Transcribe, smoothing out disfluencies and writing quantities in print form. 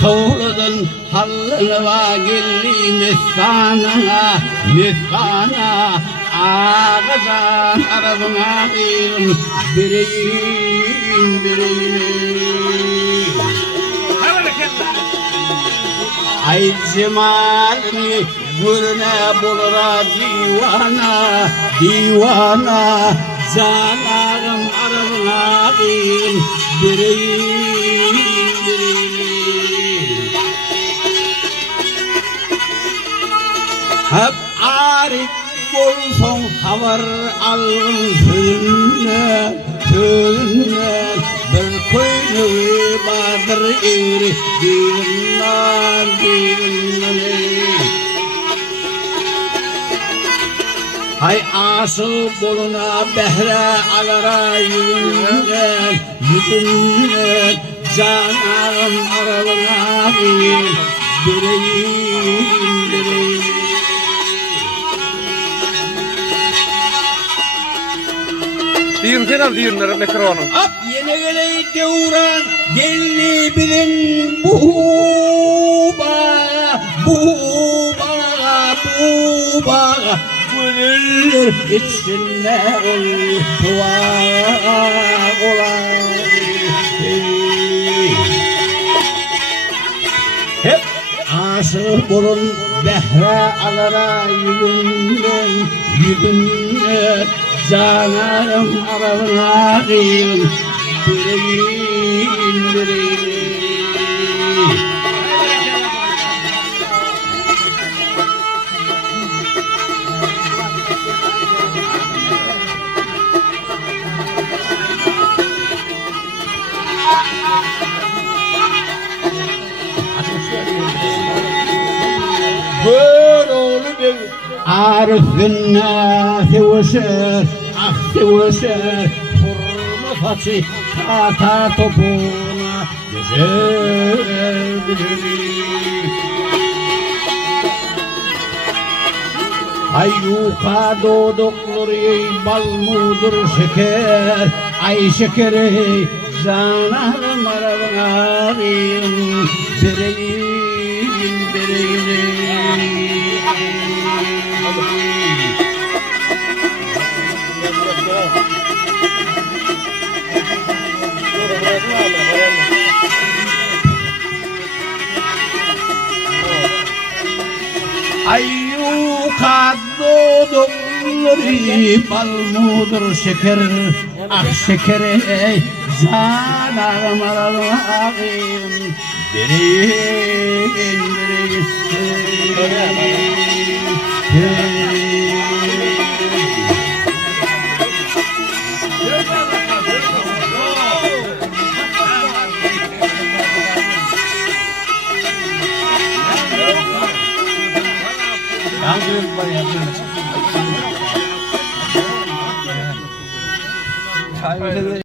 Kavradın hallına gelli meskana ağızan arabına bir bireyim ay cemalini gurne bulra divana canarım arabına bir bireyim hep arif olsun haber alın sözüne bir koynu badır eğri divinden hay asıl boluna behre alara yüzünden canarım aralına bireyim Diyun kenal diyunları mikrofonu. Ab yine geley devran gelli bilin buba gönüller içinde hep aşık olun behre alara yüzünden canarım arabına bireyim böyle oğlu bir arifin sevişir sevişir hurma façı kata topuna düşer ay yuka doğdukları bal mudur şeker ay şekeri canarım arabına bireyim ayyuka doğdukları bal mudur şeker ah şekeri canarım aralığım bireyim